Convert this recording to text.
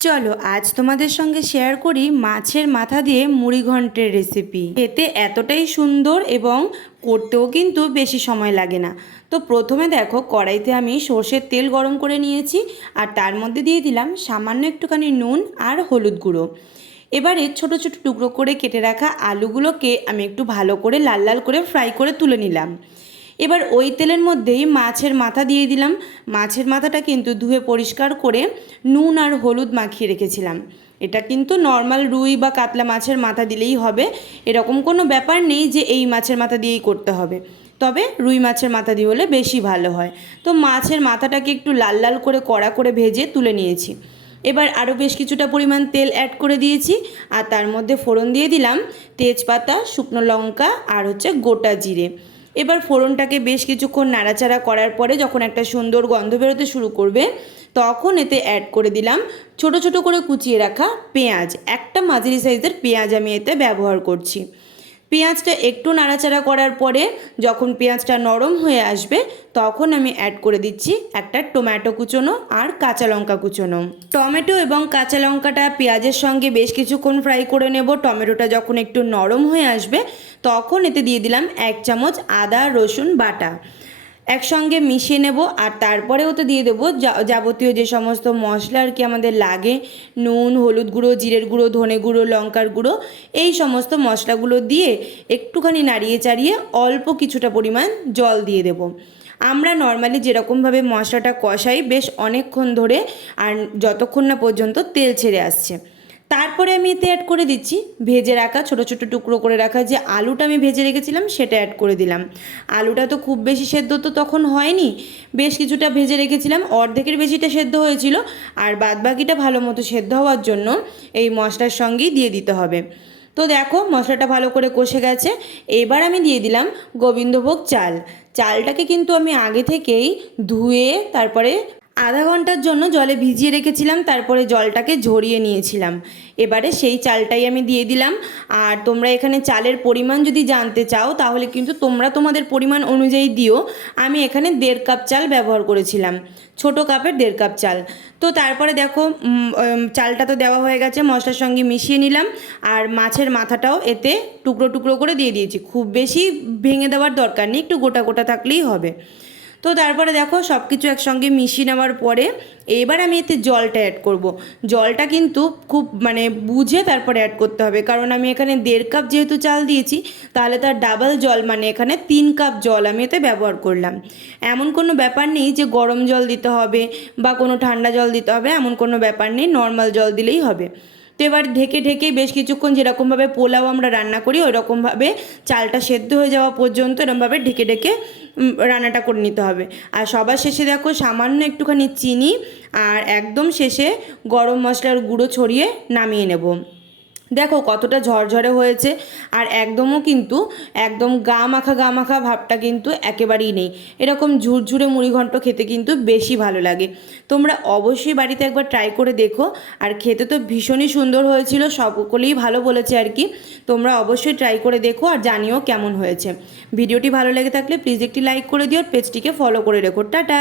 চলো আজ তোমাদের সঙ্গে শেয়ার করি মাছের মাথা দিয়ে মুড়ি ঘন্টের রেসিপি। এতে এতটাই সুন্দর এবং করতেও কিন্তু বেশি সময় লাগে না। তো প্রথমে দেখো, কড়াইতে আমি সর্ষের তেল গরম করে নিয়েছি আর তার মধ্যে দিয়ে দিলাম সামান্য একটুখানি নুন আর হলুদ গুঁড়ো। এবারে ছোট ছোট টুকরো করে কেটে রাখা আলুগুলোকে আমি একটু ভালো করে লাল লাল করে ফ্রাই করে তুলে নিলাম। এবার ওই তেলের মধ্যেই মাছের মাথা দিয়ে দিলাম। মাছের মাথাটা কিন্তু ধুয়ে পরিষ্কার করে নুন আর হলুদ মাখিয়ে রেখেছিলাম। এটা কিন্তু নর্মাল রুই বা কাতলা মাছের মাথা দিলেই হবে, এরকম কোনো ব্যাপার নেই যে এই মাছের মাথা দিয়েই করতে হবে, তবে রুই মাছের মাথা দিয়ে হলে বেশি ভালো হয়। তো মাছের মাথাটাকে একটু লাল লাল করে কড়া করে ভেজে তুলে নিয়েছি। এবার আরও বেশ কিছুটা পরিমাণ তেল অ্যাড করে দিয়েছি আর তার মধ্যে ফোড়ন দিয়ে দিলাম তেজপাতা, শুকনো লঙ্কা আর গোটা জিরে। এবার ফোড়নটাকে বেশ কিছুক্ষণ নাড়াচাড়া করার পরে যখন একটা সুন্দর গন্ধ বেরোতে শুরু করবে, তখন এতে অ্যাড করে দিলাম ছোট ছোট করে কুচিয়ে রাখা পেঁয়াজ। একটা মাঝারি সাইজের পেঁয়াজ আমি এতে ব্যবহার করছি। পেঁয়াজটা একটু নাড়াচাড়া করার পরে যখন পেঁয়াজটা নরম হয়ে আসবে, তখন আমি অ্যাড করে দিচ্ছি একটা টমেটো কুচোনো আর কাঁচা লঙ্কা কুচোনো। টমেটো এবং কাঁচা লঙ্কাটা পেঁয়াজের সঙ্গে বেশ কিছুক্ষণ ফ্রাই করে নেব। টমেটোটা যখন একটু নরম হয়ে আসবে, তখন এতে দিয়ে দিলাম 1 চামচ আদা রসুন বাটা, একসঙ্গে মিশিয়ে নেব। আর তারপরে ওতে দিয়ে দেবো যাবতীয় যে সমস্ত মশলা আর কি আমাদের লাগে, নুন, হলুদ গুঁড়ো, জিরের গুঁড়ো, ধনে গুঁড়ো, লঙ্কার গুঁড়ো, এই সমস্ত মশলাগুলো দিয়ে একটুখানি নাড়িয়ে চাড়িয়ে অল্প কিছুটা পরিমাণ জল দিয়ে দেব। আমরা নর্মালি যেরকমভাবে মশলাটা কষাই বেশ অনেকক্ষণ ধরে, আর যতক্ষণ না পর্যন্ত তেল ছেড়ে আসছে, তারপরে আমি এতে অ্যাড করে দিচ্ছি ভেজে রাখা ছোট ছোট টুকরো করে রাখা যে আলুটা আমি ভেজে রেখেছিলাম সেটা অ্যাড করে দিলাম। আলুটা তো খুব বেশি সেদ্ধ তো তখন হয়নি, বেশ কিছুটা ভেজে রেখেছিলাম, অর্ধেকের বেশিটা সেদ্ধ হয়েছিল, আর বাদবাকিটা ভালো মতো সেদ্ধ হওয়ার জন্য এই মশলার সঙ্গেই দিয়ে দিতে হবে। তো দেখো মশলাটা ভালো করে কষে গেছে। এবার আমি দিয়ে দিলাম গোবিন্দভোগ চাল। চালটাকে কিন্তু আমি আগে থেকেই ধুয়ে তারপরে আধা ঘন্টার জন্য জলে ভিজিয়ে রেখেছিলাম, তারপরে জলটাকে ঝরিয়ে নিয়েছিলাম। এবারে সেই চালটাই আমি দিয়ে দিলাম। আর তোমরা এখানে চালের পরিমাণ যদি জানতে চাও তাহলে কিন্তু তোমরা তোমাদের পরিমাণ অনুযায়ী দিও। আমি এখানে 1.5 কাপ চাল ব্যবহার করেছিলাম, ছোটো কাপের 1.5 কাপ চাল। তো তারপরে দেখো চালটা তো দেওয়া হয়ে গেছে, মশলার সঙ্গে মিশিয়ে নিলাম। আর মাছের মাথাটাও এতে টুকরো টুকরো করে দিয়ে দিয়েছি, খুব বেশি ভেঙে দেওয়ার দরকার নেই, একটু গোটা গোটা থাকলেই হবে। তো তারপরে দেখো সব কিছু একসঙ্গে মিশিয়ে নেওয়ার পরে এবার আমি এতে জলটা অ্যাড করব। জলটা কিন্তু খুব বুঝে তারপরে অ্যাড করতে হবে, কারণ আমি এখানে 1.5 কাপ যেহেতু চাল দিয়েছি, তাহলে তার ডাবল জল এখানে 3 কাপ জল আমি এতে ব্যবহার করলাম। এমন কোনো ব্যাপার নেই যে গরম জল দিতে হবে বা কোনো ঠান্ডা জল দিতে হবে, এমন কোনো ব্যাপার নেই, নর্মাল জল দিলেই হবে। তো এবার ঢেকে ঢেকে বেশ কিছুক্ষণ, যেরকমভাবে পোলাও আমরা রান্না করি ওই রকমভাবে চালটা সেদ্ধ হয়ে যাওয়া পর্যন্ত এরকমভাবে ঢেকে ঢেকে রান্নাটা করে নিতে হবে। আর সবার শেষে দেখো সামান্য একটুখানি চিনি আর একদম শেষে গরম মশলার গুঁড়ো ছড়িয়ে নামিয়ে নেব। দেখো কতটা ঝরঝরে হয়েছে, আর একদমও কিন্তু একদম গা মাখা ভাবটা কিন্তু একেবারেই নেই। এরকম ঝুরঝুরে মুড়িঘণ্ট খেতে কিন্তু বেশি ভালো লাগে। তোমরা অবশ্যই বাড়িতে একবার ট্রাই করে দেখো। আর খেতে তো ভীষণই সুন্দর হয়েছিল, সকলেই ভালো বলেছে আর কি। তোমরা অবশ্যই ট্রাই করে দেখো আর জানিও কেমন হয়েছে। ভিডিওটি ভালো লেগে থাকলে প্লিজ একটি লাইক করে দিও, পেজটিকে ফলো করে রেখো। টাটা।